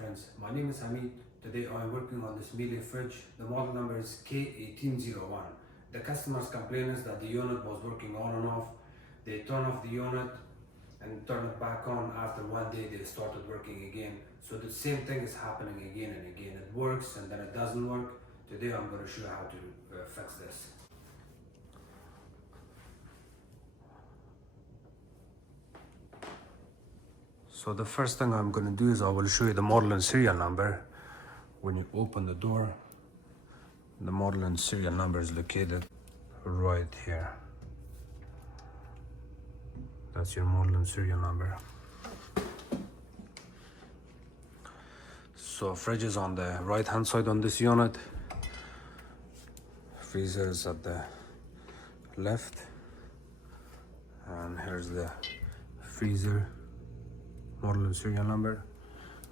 friends, my name is Hamid. Today I am working on this Miele fridge. The model number is K1801. The customer's complaint is that the unit was working on and off. They turn off the unit and turn it back on. After one day they started working again. So the same thing is happening again and again. It works and then it doesn't work. Today I'm going to show you how to fix this. So the first thing I'm going to do is I will show you the model and serial number. When you open the door, the model and serial number is located right here. That's your model and serial number. So fridge is on the right hand side on this unit. Freezer is at the left. And here's the freezer model and serial number.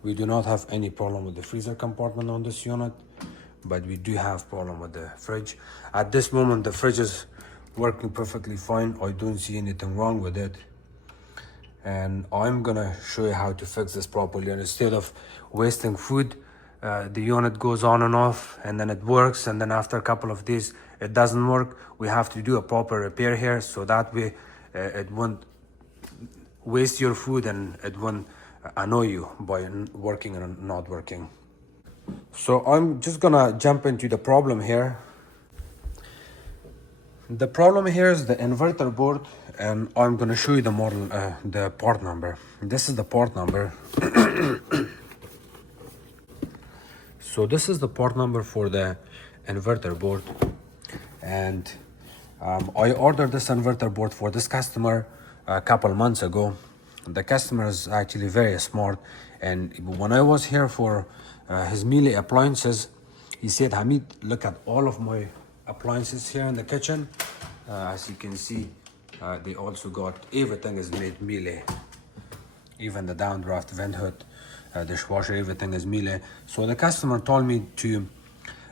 We do not have any problem with the freezer compartment on this unit, but we do have problem with the fridge. At this moment the fridge is working perfectly fine. I don't see anything wrong with it, and I'm gonna show you how to fix this properly. And instead of wasting food, the unit goes on and off and then it works, and then after a couple of days it doesn't work. We have to do a proper repair here, so that way it won't waste your food and it won't annoy you by working and not working. So I'm just gonna jump into the problem here. The problem here is the inverter board, and I'm gonna show you the model, the part number. This is the part number. So this is the part number for the inverter board, and I ordered this inverter board for this customer a couple months ago. The customer is actually very smart, and when I was here for his Miele appliances, he said, Hamid, look at all of my appliances here in the kitchen. As you can see, they also got, everything is made Miele. Even the downdraft vent hood, dishwasher, everything is Miele. So the customer told me to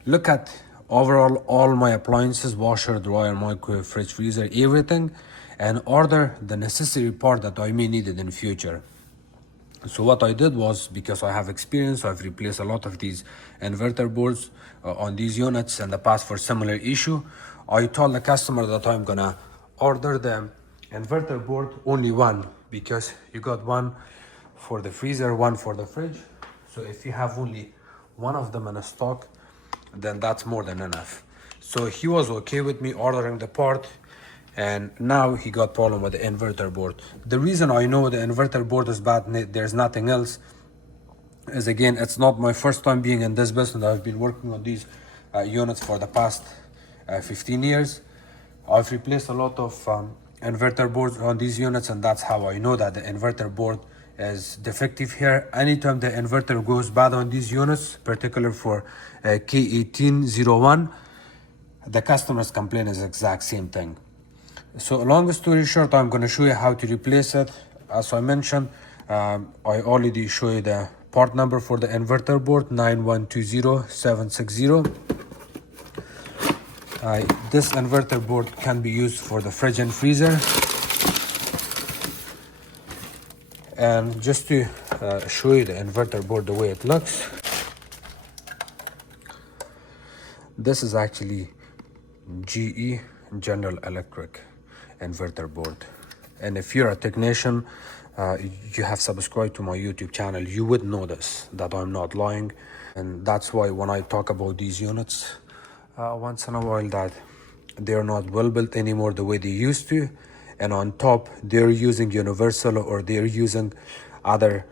look at overall all my appliances, washer, dryer, microwave, fridge, freezer, everything, and order the necessary part that I may need it in future. So what I did was, because I have experience, I've replaced a lot of these inverter boards on these units in the past for similar issue. I told the customer that I'm gonna order the inverter board only one, because you got one for the freezer, one for the fridge. So if you have only one of them in stock, then that's more than enough. So he was okay with me ordering the part, and now he got problem with the inverter board. The reason I know the inverter board is bad, there's nothing else, is again, it's not my first time being in this business. I've been working on these units for the past 15 years. I've replaced a lot of inverter boards on these units, and that's how I know that the inverter board is defective here. Anytime the inverter goes bad on these units, particular for K1801, the customer's complaint is the exact same thing. So long story short, I'm going to show you how to replace it. As I mentioned, I already show you the part number for the inverter board, 9120760. This inverter board can be used for the fridge and freezer. And just to show you the inverter board the way it looks, this is actually GE General Electric inverter board. And if you're a technician, you have subscribed to my YouTube channel, you would know this, that I'm not lying. And that's why when I talk about these units once in a while, that they're not well built anymore the way they used to, and on top they're using universal, or they're using other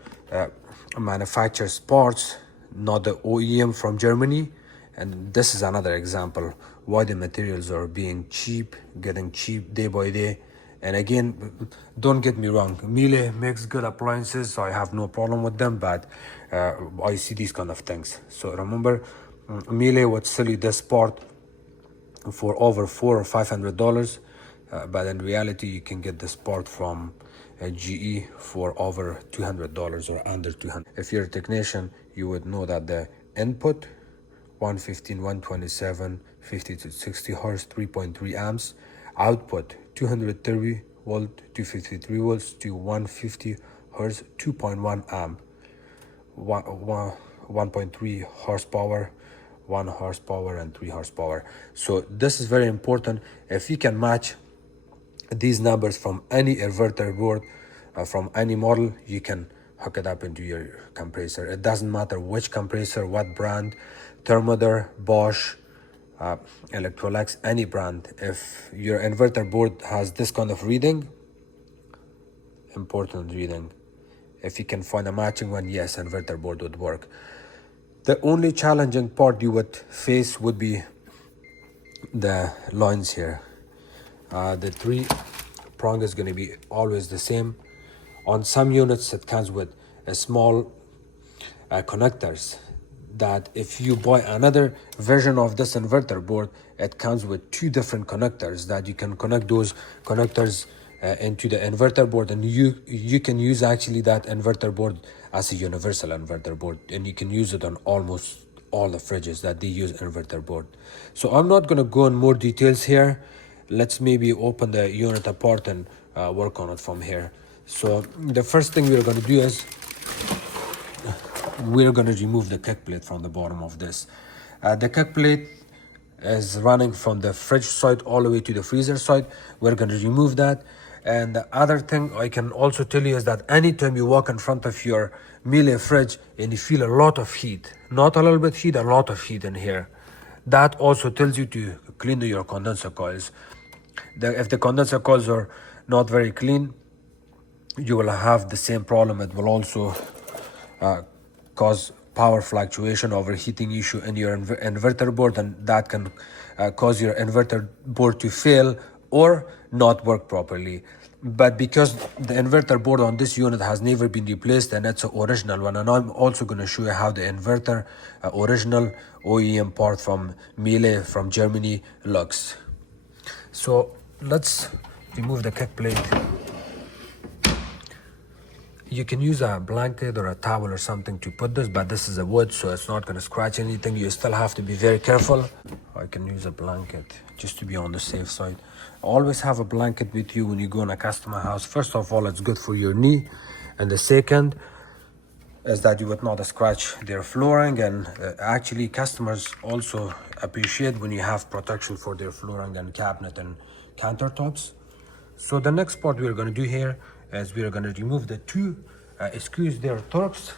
manufacturers parts, not the OEM from Germany. And this is another example why the materials are being cheap, getting cheap day by day. And again, don't get me wrong, Miele makes good appliances, I have no problem with them, but I see these kind of things. So remember, Miele would sell you this part for over $400 or $500, but in reality you can get this part from GE for over $200 or under $200. If you're a technician, you would know that the input 115, 127, 50 to 60 hertz, 3.3 amps. Output 230 volt, 253 volts to 150 hertz, 2.1 amp. 1.3 horsepower, 1 horsepower and 3 horsepower. So this is very important. If you can match these numbers from any inverter board, from any model, you can hook it up into your compressor. It doesn't matter which compressor, what brand, Thermodor, Bosch, Electrolux, any brand. If your inverter board has this kind of reading, important reading, if you can find a matching one, yes, inverter board would work. The only challenging part you would face would be the lines here. The 3 prong is going to be always the same. On some units it comes with a small connectors, that if you buy another version of this inverter board, it comes with 2 different connectors that you can connect those connectors into the inverter board, and you can use actually that inverter board as a universal inverter board, and you can use it on almost all the fridges that they use inverter board. So I'm not going to go in more details here. Let's maybe open the unit apart and work on it from here. So the first thing we're going to do is we're going to remove the kick plate from the bottom of this. The kick plate is running from the fridge side all the way to the freezer side. We're going to remove that. And the other thing I can also tell you is that anytime you walk in front of your Miele fridge and you feel a lot of heat, not a little bit heat, a lot of heat in here, that also tells you to clean your condenser coils. If the condenser coils are not very clean, you will have the same problem. It will also cause power fluctuation, overheating issue in your inverter board, and that can cause your inverter board to fail or not work properly. But because the inverter board on this unit has never been replaced and it's an original one, and I'm also going to show you how the inverter original OEM part from Miele from Germany looks. So let's remove the kick plate. You can use a blanket or a towel or something to put this, but this is a wood, so it's not going to scratch anything. You still have to be very careful. I can use a blanket just to be on the safe side. Always have a blanket with you when you go in a customer house. First of all, it's good for your knee, and the second is that you would not scratch their flooring, and actually customers also appreciate when you have protection for their flooring and cabinet and countertops. So the next part we're going to do here is we're going to remove the 2 screws there, Torx.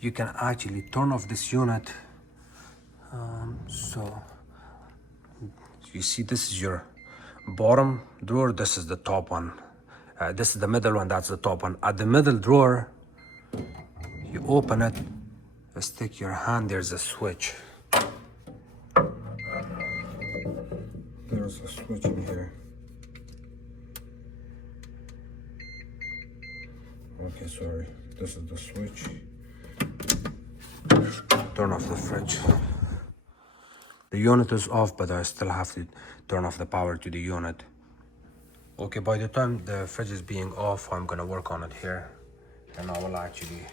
You can actually turn off this unit. So you see, this is your bottom drawer, this is the top one. This is the middle one, that's the top one. At the middle drawer, you open it, stick your hand, there's a switch. There's a switch in here. Okay, sorry. This is the switch. Turn off the fridge. The unit is off, but I still have to turn off the power to the unit. Okay, by the time the fridge is being off, I'm gonna work on it here. And I will actually...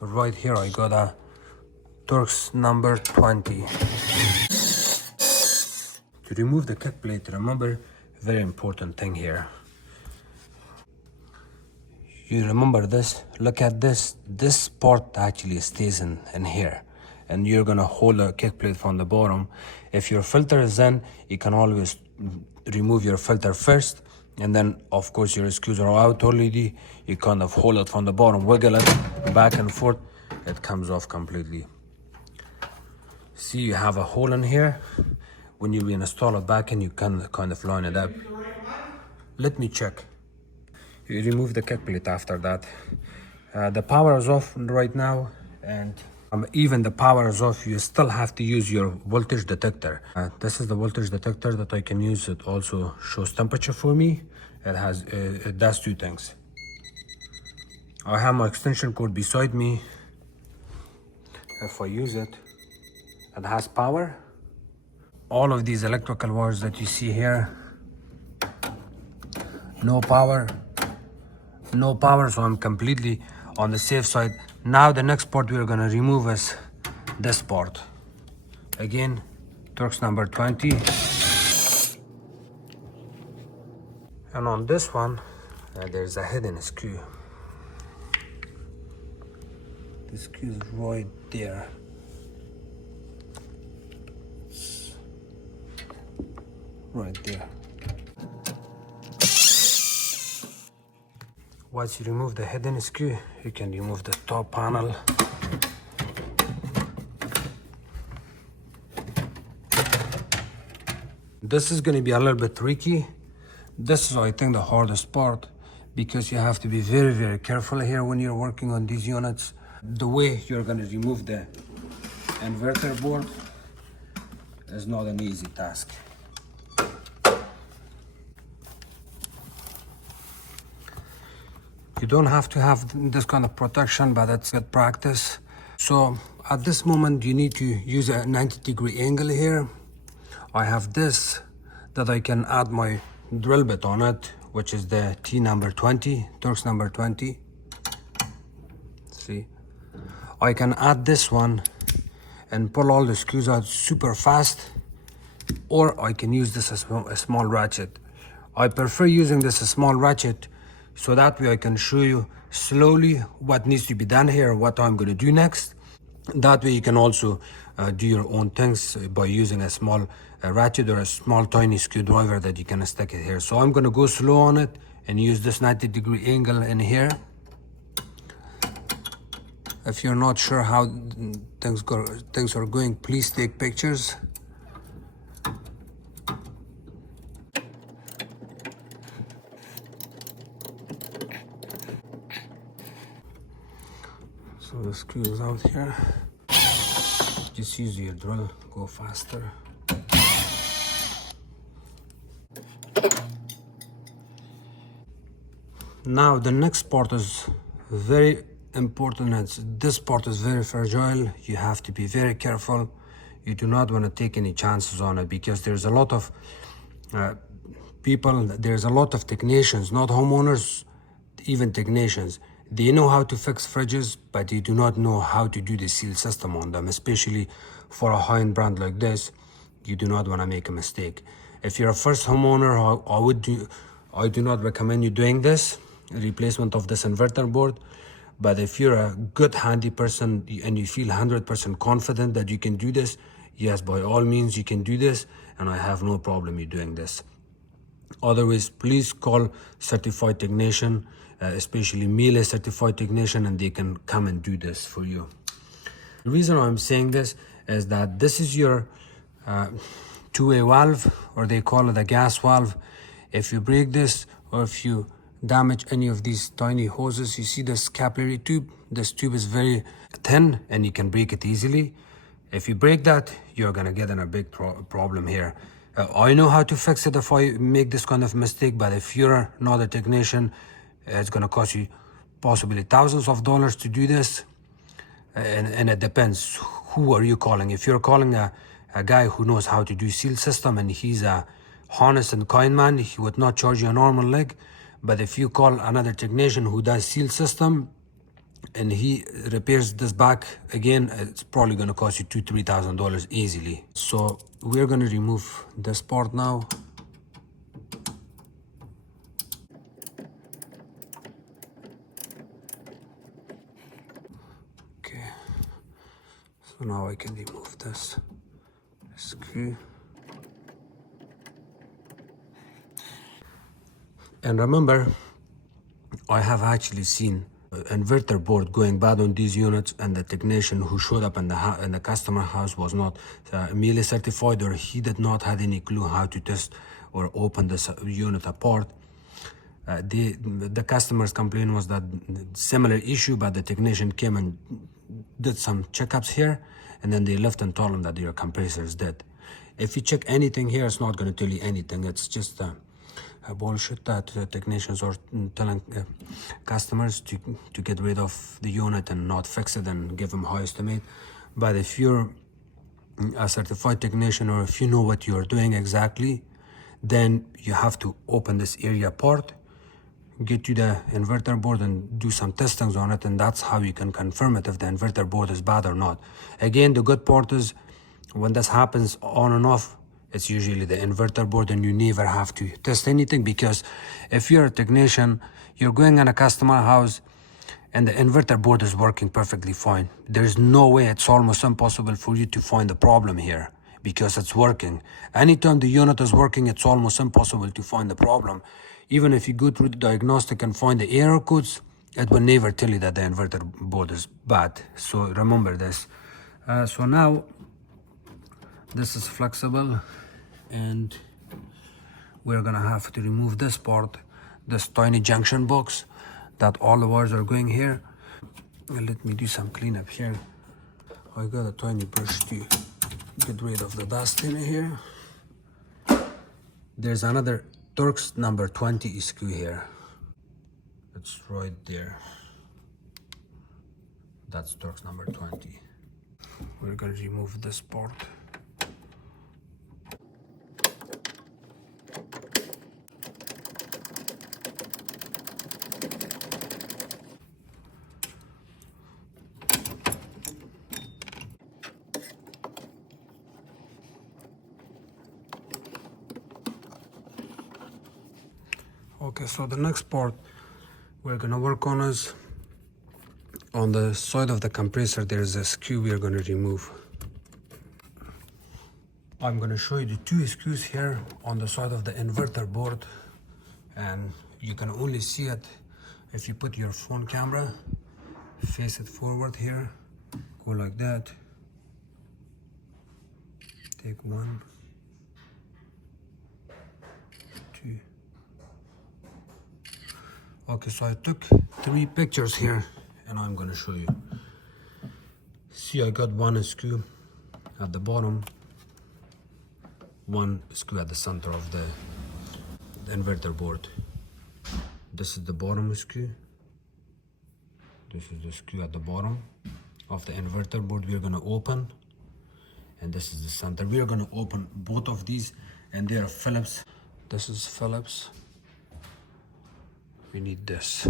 Right here I got a Torx number 20. To remove the kick plate, remember, very important thing here. You remember this, look at this. This part actually stays in here. And you're gonna hold a kick plate from the bottom. If your filter is in, you can always remove your filter first. And then, of course, your screws are out already. You kind of hold it from the bottom, wiggle it back and forth. It comes off completely. See, you have a hole in here. When you reinstall it back in, you can kind of line it up. Let me check. You remove the kick plate after that. The power is off right now, and even the power is off, you still have to use your voltage detector. This is the voltage detector that I can use. It also shows temperature for me. It does 2 things. I have my extension cord beside me. If I use it, it has power. All of these electrical wires that you see here, no power, so I'm completely on the safe side. Now the next part we're gonna remove is this part. Again, Torx number 20. And on this one, there's a hidden screw. The screw is right there. It's right there. Once you remove the hidden screw, you can remove the top panel. This is going to be a little bit tricky. This is, I think, the hardest part, because you have to be very, very careful here when you're working on these units. The way you're going to remove the inverter board is not an easy task. You don't have to have this kind of protection, but it's good practice. So at this moment, you need to use a 90-degree angle here. I have this that I can add my drill bit on it, which is the T number 20, Torx number 20. See, I can add this one and pull all the screws out super fast, or I can use this as a small ratchet. I prefer using this as a small ratchet, so that way I can show you slowly what needs to be done here, what I'm going to do next. That way you can also do your own things by using a small ratchet or a small tiny screwdriver that you can stick it here. So I'm going to go slow on it and use this 90-degree angle in here. If you're not sure how things are going, please take pictures. So the screw is out here. Just use your drill, go faster. Now the next part is very important. This part is very fragile. You have to be very careful. You do not want to take any chances on it, because there's a lot of there's a lot of technicians, not homeowners, even technicians. They know how to fix fridges, but they do not know how to do the seal system on them, especially for a high-end brand like this. You do not want to make a mistake. If you're a first homeowner, I do not recommend you doing this, replacement of this inverter board. But if you're a good handy person and you feel 100% confident that you can do this, yes, by all means you can do this, and I have no problem you doing this. Otherwise, please call certified technician, especially Miele certified technician, and they can come and do this for you. The reason I'm saying this is that this is your two-way valve, or they call it a gas valve. If you break this, or if you damage any of these tiny hoses, you see this capillary tube. This tube is very thin and you can break it easily. If you break that, you're gonna get in a big problem here. I know how to fix it if I make this kind of mistake, but if you're not a technician, it's gonna cost you possibly thousands of dollars to do this. And it depends, who are you calling? If you're calling a guy who knows how to do seal system and he's a honest and kind man, he would not charge you a normal leg. But if you call another technician who does seal system and he repairs this back again, it's probably going to cost you $2,000-3,000 easily. So we're going to remove this part now. Okay, so now I can remove this screw. And remember, I have actually seen inverter board going bad on these units, and the technician who showed up in the customer house was not Miele certified, or he did not have any clue how to test or open this unit apart. The customer's complaint was that similar issue, but the technician came and did some checkups here, and then they left and told him that your compressor is dead. If you check anything here, it's not going to tell you anything. It's just bullshit that technicians are telling customers to get rid of the unit and not fix it and give them high estimate. But if you're a certified technician, or if you know what you're doing exactly, then you have to open this area apart, get to the inverter board and do some testings on it, and that's how you can confirm it if the inverter board is bad or not. Again, the good part is when this happens on and off, It's usually the inverter board, and you never have to test anything, because if you're a technician, you're going in a customer house and the inverter board is working perfectly fine. There's no way, it's almost impossible for you to find a problem here because it's working. Anytime the unit is working, it's almost impossible to find the problem. Even if you go through the diagnostic and find the error codes, it will never tell you that the inverter board is bad. So remember this. So now this is flexible, and we're gonna have to remove this part, this tiny junction box that all the wires are going here. Let me do some cleanup here. I got a tiny brush to get rid of the dust in here. There's another Torx number 20 screw here. It's right there. That's Torx number 20. We're gonna remove this part. Okay, so the next part we're gonna work on is on the side of the compressor. There's a screw we're gonna remove. I'm gonna show you the two screws here on the side of the inverter board, and you can only see it if you put your phone camera, face it forward here, go like that, take 1, 2. Okay, so I took 3 pictures here and I'm gonna show you. See, I got 1 screw at the bottom, 1 screw at the center of the inverter board. This is the bottom screw. This is the screw at the bottom of the inverter board we're gonna open. And this is the center. We are gonna open both of these, and they are Phillips. This is Phillips. We need this.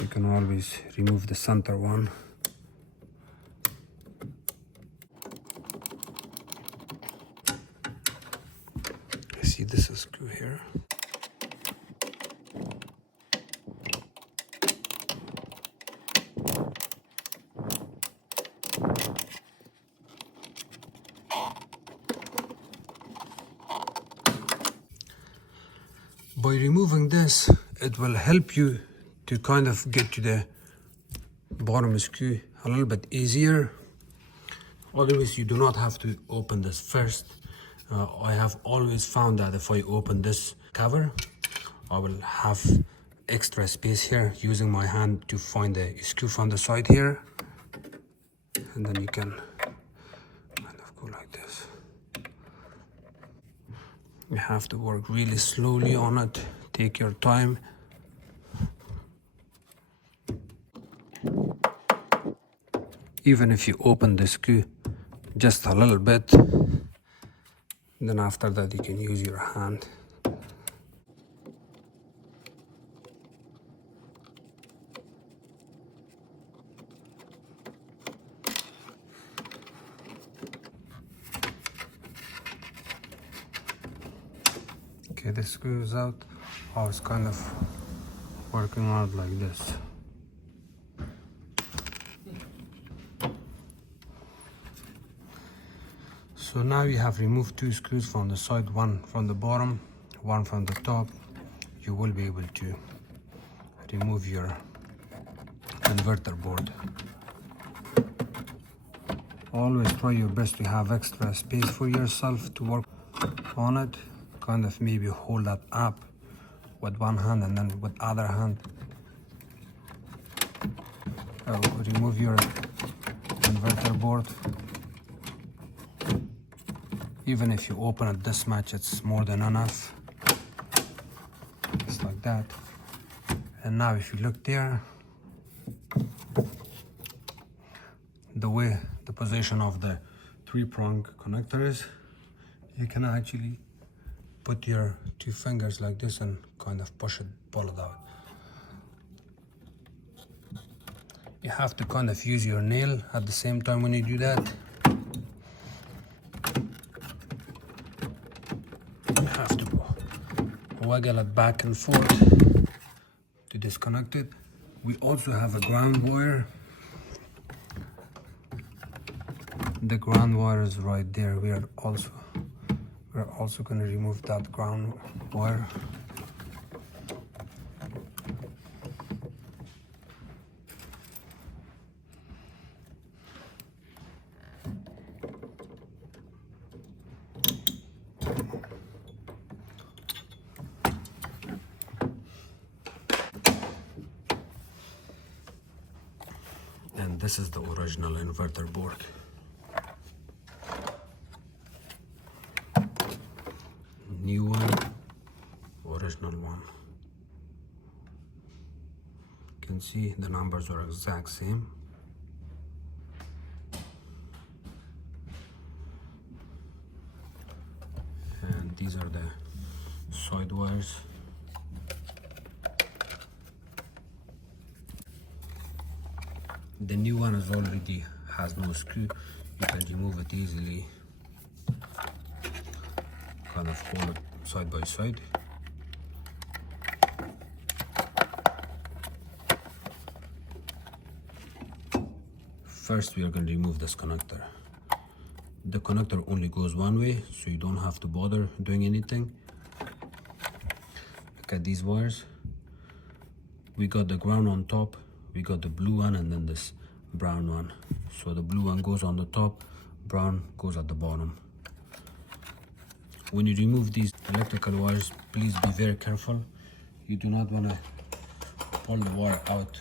You can always remove the center one. See, this is screw here. By removing this, it will help you to kind of get to the bottom screw a little bit easier. Otherwise, you do not have to open this first. I have always found that if I open this cover, I will have extra space here, using my hand to find the screw from the side here. And then you can kind of go like this. You have to work really slowly on it. Take your time. Even if you open the screw just a little bit, then after that you can use your hand. Okay, the screw is out. I was kind of working out like this. So now you have removed 2 screws from the side, 1 from the bottom, 1 from the top. You will be able to remove your inverter board. Always try your best to have extra space for yourself to work on it. Kind of maybe hold that up with one hand, and then with other hand remove your inverter board. Even if you open it this much, it's more than enough. Just like that. And now if you look there, the way the position of the 3-prong connector is, you can actually put your 2 fingers like this and kind of pull it out. You have to kind of use your nail at the same time when you do that. You have to waggle it back and forth to disconnect it. We also have a ground wire. The ground wire is right there. We're also going to remove that ground wire. And this is the original inverter board. New one, original one. You can see the numbers are exact same. And these are the side wires. The new one is already has no screw. You can remove it easily. Kind of hold it side by side. First we are going to remove this connector. The connector only goes one way, so you don't have to bother doing anything. Look at these wires. We got the ground on top, we got the blue one, and then this brown one. So the blue one goes on the top, brown goes at the bottom. When you remove these electrical wires, please be very careful. You do not want to pull the wire out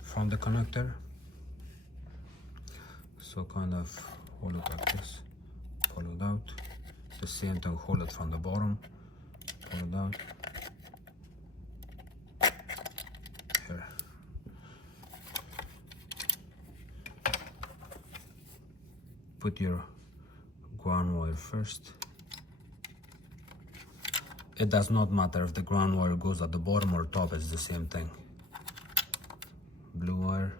from the connector. So kind of hold it like this, pull it out. The same thing, hold it from the bottom, pull it out. Here. Put your ground wire first. It does not matter if the ground wire goes at the bottom or top, it's the same thing. Blue wire,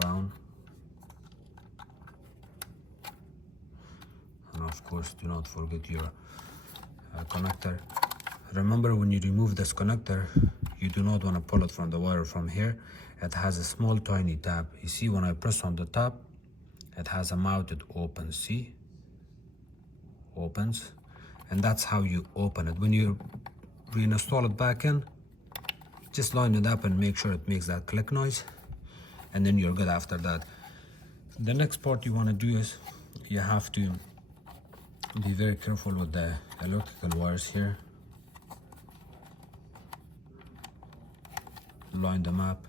brown, and of course do not forget your connector. Remember, when you remove this connector, you do not want to pull it from the wire from here. It has a small tiny tab. You see, when I press on the tab, it has a mounted open. See? Opens, and that's how you open it. When you reinstall it back in, just line it up and make sure it makes that click noise, and then you're good after that. The next part you want to do is you have to be very careful with the electrical wires here. Line them up,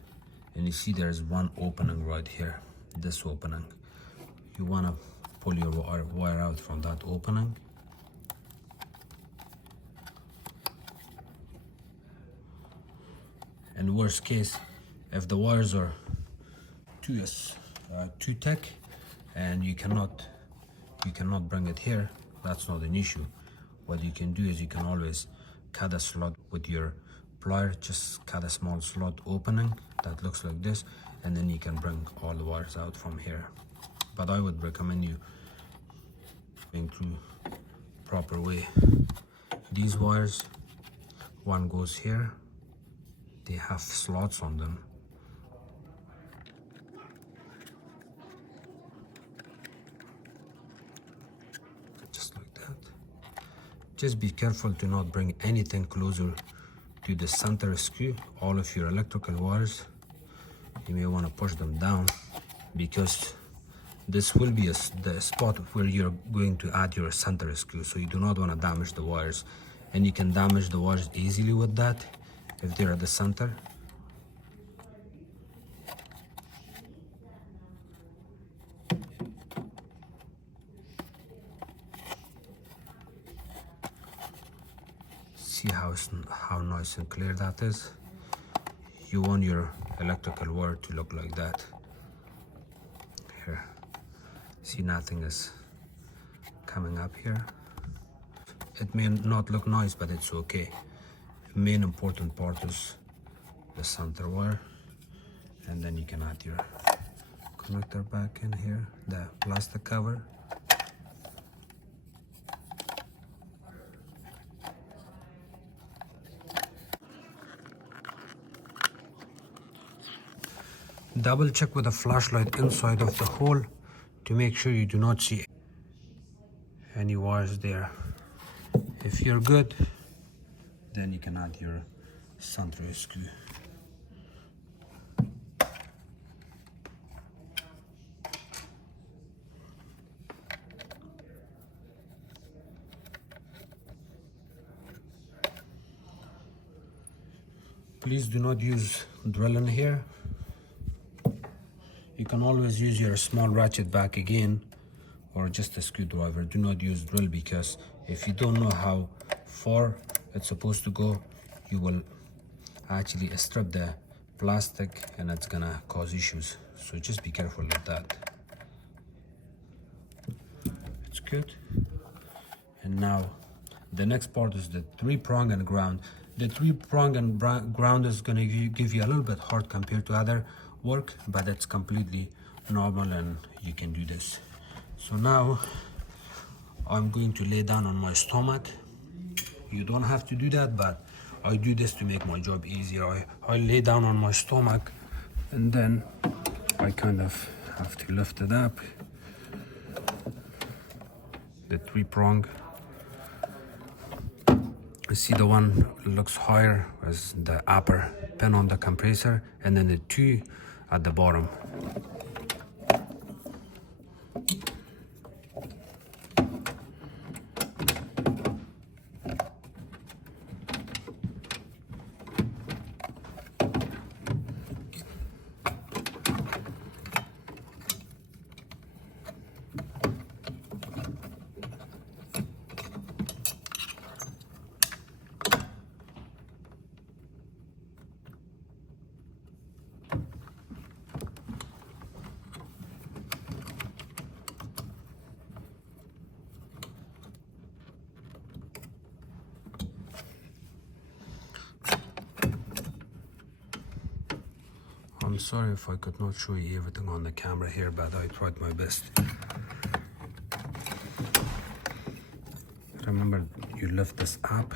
and you see there's one opening right here, this opening. You want to pull your wire out from that opening. In worst case, if the wires are too thick and you cannot bring it here, that's not an issue. What you can do is you can always cut a slot with your plier. Just cut a small slot opening that looks like this, and then you can bring all the wires out from here. But I would recommend you going through proper way. These wires, one goes here, they have slots on them. Just like that. Just be careful to not bring anything closer to the center screw. All of your electrical wires, you may want to push them down, because this will be the spot where you're going to add your center screw, so you do not want to damage the wires. And you can damage the wires easily with that if they're at the center. See how nice and clear that is? You want your electrical wire to look like that. Here. See, nothing is coming up here. It may not look nice, but it's okay. The main important part is the center wire, and then you can add your connector back in here, the plastic cover. Double check with a flashlight inside of the hole to make sure you do not see any wires there. If you're good, then you can add your center screw. Please do not use drill in here. You can always use your small ratchet back again, or just a screwdriver. Do not use drill, because if you don't know how far it's supposed to go, you will actually strip the plastic and it's gonna cause issues. So just be careful with that. It's good. And now the next part is the 3-prong and ground. The 3-prong and ground is gonna give you a little bit hard compared to other work, but it's completely normal and you can do this. So now I'm going to lay down on my stomach. You don't have to do that, but I do this to make my job easier. I lay down on my stomach, and then I kind of have to lift it up. The 3-prong. You see the one looks higher as the upper pin on the compressor, and then the 2 at the bottom. I'm sorry if I could not show you everything on the camera here, but I tried my best. Remember, you lift this up.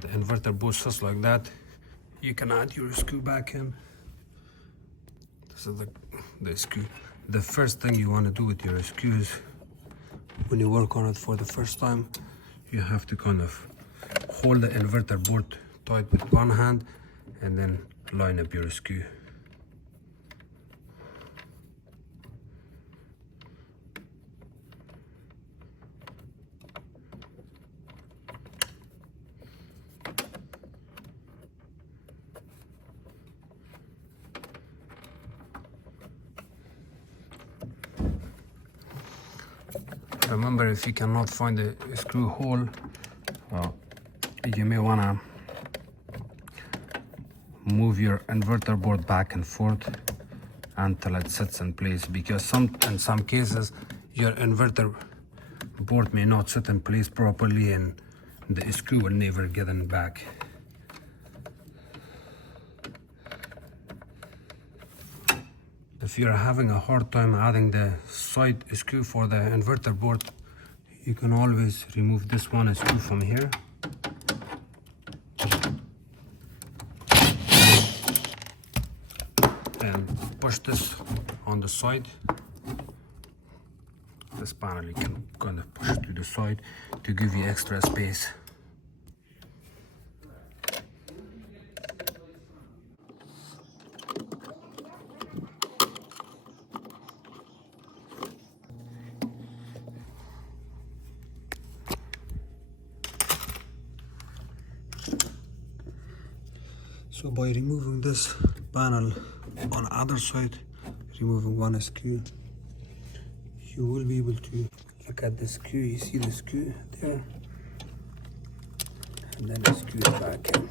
The inverter board sits like that. You can add your screw back in. This is the screw. The first thing you want to do with your screws when you work on it for the first time, you have to kind of hold the inverter board tight with one hand and then line up your screw. Remember, if you cannot find a screw hole, you may want to move your inverter board back and forth until it sits in place, because in some cases your inverter board may not sit in place properly and the screw will never get in back. If you're having a hard time adding the side screw for the inverter board, you can always remove this one screw from here. And push this on the side. This panel you can kind of push to the side to give you extra space. So by removing this panel on the other side, removing one screw, you will be able to look at the screw. You see the screw there? and then screw it back in.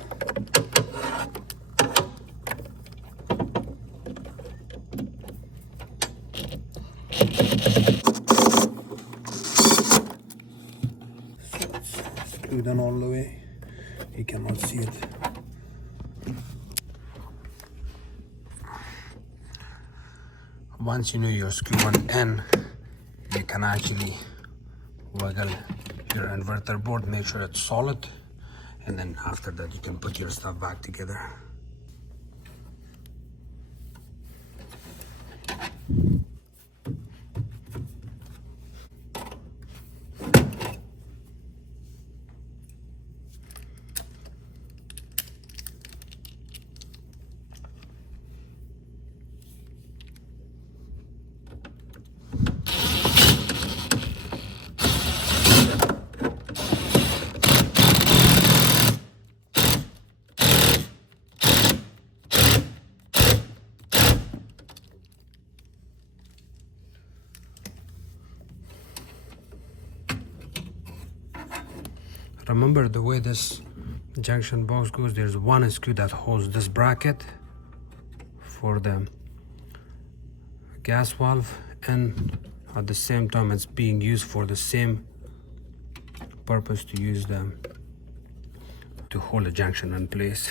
So it's screwed in all the way. You cannot see it. Once you know your screw on in, you can actually wiggle your inverter board, make sure it's solid, and then after that you can put your stuff back together. Remember the way this junction box goes, there's one screw that holds this bracket for the gas valve, and at the same time it's being used for the same purpose, to use them to hold the junction in place.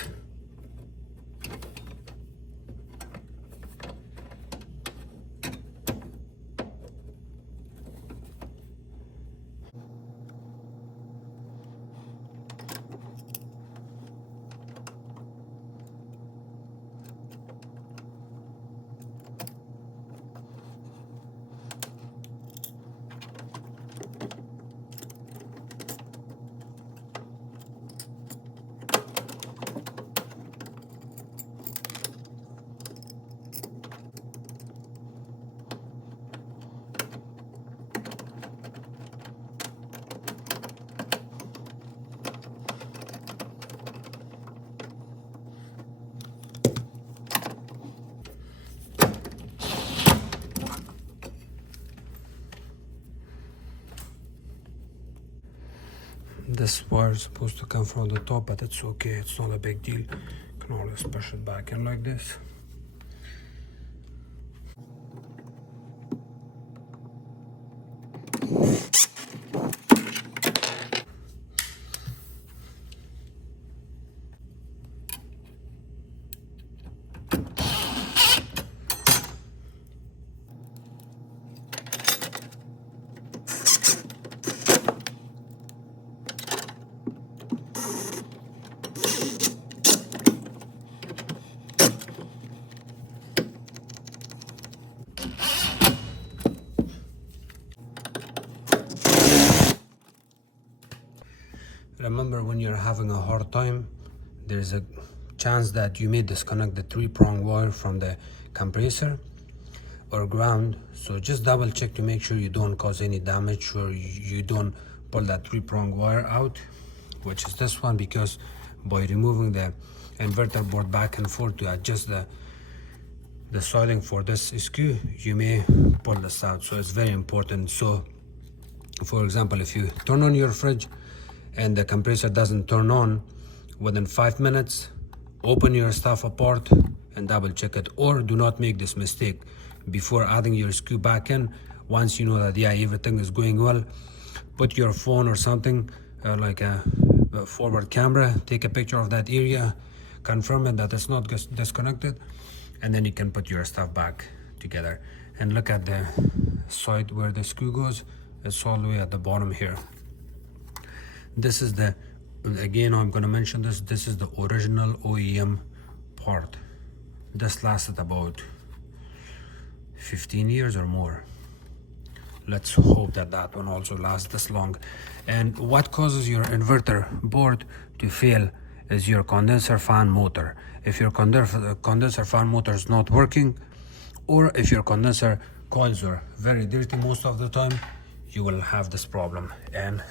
This wire is supposed to come from the top, but it's okay, it's not a big deal. You can always push it back in like this. Remember, when you're having a hard time, there's a chance that you may disconnect the 3-prong wire from the compressor or ground. So just double check to make sure you don't cause any damage, or you don't pull that 3-prong wire out, which is this one, because by removing the inverter board back and forth to adjust the soiling for this screw, you may pull this out. So it's very important. So for example, if you turn on your fridge and the compressor doesn't turn on, within 5 minutes, open your stuff apart and double check it. Or do not make this mistake. Before adding your screw back in, once you know that everything is going well, put your phone or something like a forward camera, take a picture of that area, confirm it that it's not disconnected, and then you can put your stuff back together. And look at the side where the screw goes, it's all the way at the bottom here. This is the, again, I'm going to mention this is the original OEM part. This lasted about 15 years or more. Let's hope that that one also lasts this long. And what causes your inverter board to fail is your condenser fan motor. If your condenser fan motor is not working, or if your condenser coils are very dirty most of the time, you will have this problem. And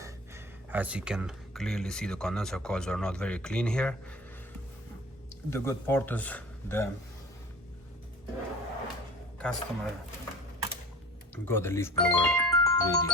as you can clearly see, the condenser coils are not very clean here. The good part is the customer got the leaf blower ready.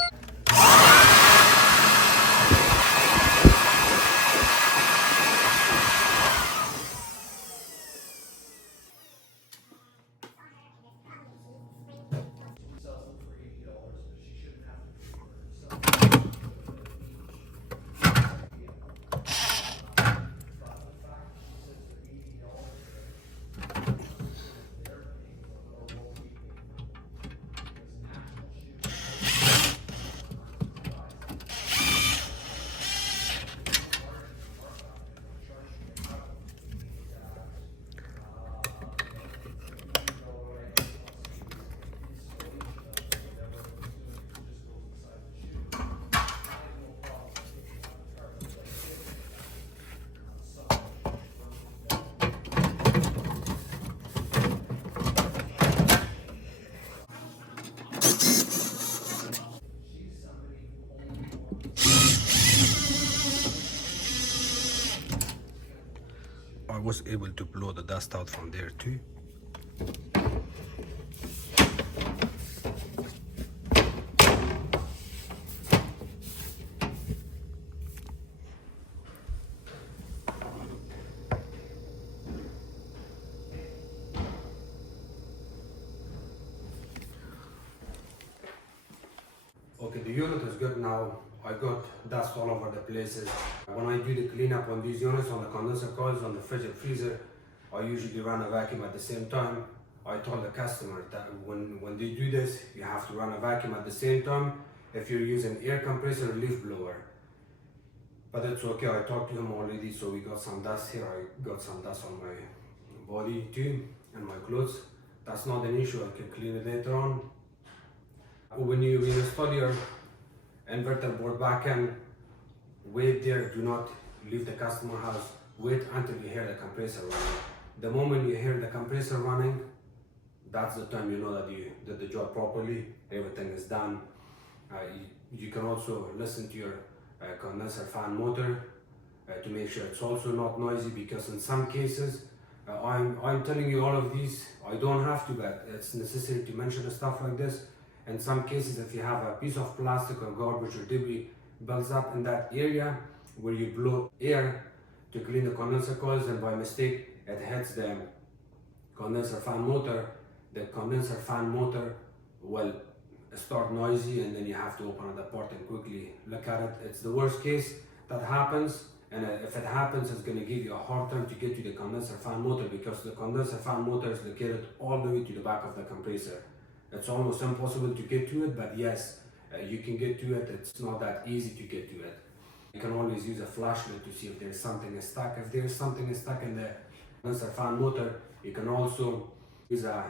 was able to blow the dust out from there too. Okay, the unit is good now. I got dust all over the places. When I do the cleanup on these units, on the condenser coils, on the fridge and freezer, I usually run a vacuum at the same time. I told the customer that when they do this, you have to run a vacuum at the same time if you're using air compressor or leaf blower. But it's okay, I talked to him already, so we got some dust here. I got some dust on my body too, and my clothes. That's not an issue, I can clean it later on. When you install your inverter board back in, wait there, do not leave the customer house, wait until you hear the compressor running. The moment you hear the compressor running, that's the time you know that you did the job properly, everything is done. You can also listen to your condenser fan motor to make sure it's also not noisy, because in some cases, I'm telling you all of these, I don't have to, but it's necessary to mention stuff like this. In some cases, if you have a piece of plastic or garbage or debris builds up in that area where you blow air to clean the condenser coils, and by mistake it hits the condenser fan motor, the condenser fan motor will start noisy, and then you have to open it apart and quickly look at it. It's the worst case that happens, and if it happens, it's going to give you a hard time to get to the condenser fan motor, because the condenser fan motor is located all the way to the back of the compressor. It's almost impossible to get to it, but yes, you can get to it. It's not that easy to get to it. You can always use a flashlight to see if there's something stuck. If there's something stuck in the condenser fan motor, you can also use a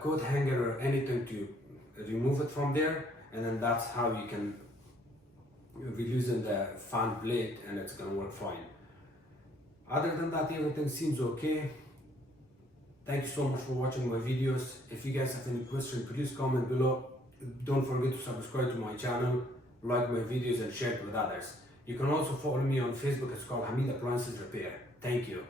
coat hanger or anything to remove it from there, and then that's how you can reloosen the fan blade, and it's gonna work fine. Other than that, everything seems okay. Thank you so much for watching my videos. If you guys have any questions, please comment below. Don't forget to subscribe to my channel, like my videos, and share it with others. You can also follow me on Facebook. It's called Hamid Appliances Repair. Thank you.